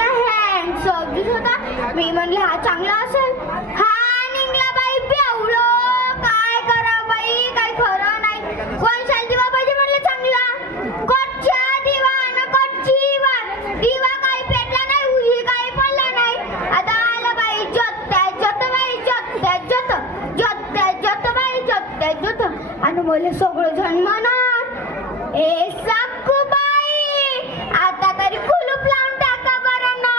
चांगला हँडसम दिसत होता. मी म्हणले हा चांगला असेल. हा निघला बाई बेवलो. काय करा बाई, काय खरं नाही. कोणशाल दिवा पाहिजे म्हणले चांगला. कोटच्या दिवा ना कोटची वार. दिवा काही पेटला नाही, उजी काही पडला नाही. आता आला बाई जोत्या जोत बाई जोत्या जोत जोत्या जोत बाई जोत्या जोत. आणि मला सगळं जण म्हणत ए साकूबाई आता तरी कुलूप लावून टाका बरं ना.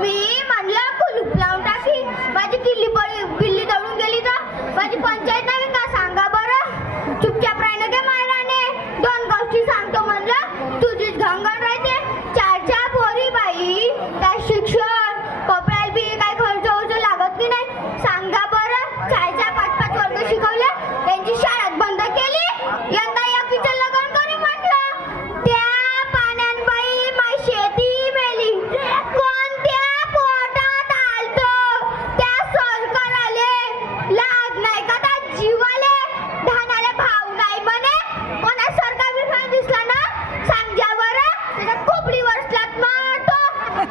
मी म्हणलं कुलूप लावून टाकी. माझी बिल्ली दळून गेली तर माझी पंचायत नाही का सांगा बरं. चुपचाप राहिलं गे मायराने. दोन गोष्टी सांगतो म्हणलं तुझीच घंगण राहते. चार पोरी बाई काय शिक्षण कपड्याला बी काय खर्च लागत की नाही सांगा बरं. 4-5 वर्ग शिकवले, त्यांची शाळेत बंद केली. यंदा एकीचं लग्न करी म्हटलं. त्या पाण्यान बाई माय शेती मेली. कोणत्या पोटात आलतो त्या सरकाराले लाग नाही का त्या जीवाले. धानाले भाव नाही म्हणे. कोणा सरकार विभाग दिसला ना सांग जा बरं. त्याच्या खोपडीवर स्लात मारतो.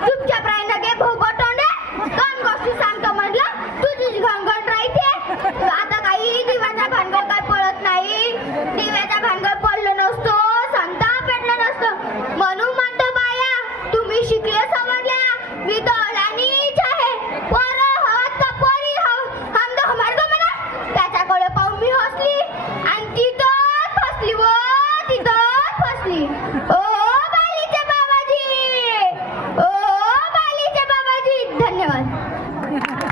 चुपचाप राहिलं गे भोगटोने. दोन गोष्टी सांगतो म्हणलं तुझीच घंगण राहते. आता काही दिव्याचा भानगड काय पळत नाही. दिव्याचा भानगड पडलं नसतो, संता पेटलं नसतं. म्हणून म्हणतो बाया तुम्ही शिकले समजल्या. मी तो अडाणीच आहे. पोरं हवं तर पोरी हवं हम तो हमार दो म्हणा. त्याच्याकडे पाहून मी हसली आणि तिथं फसली व तिथं फसली.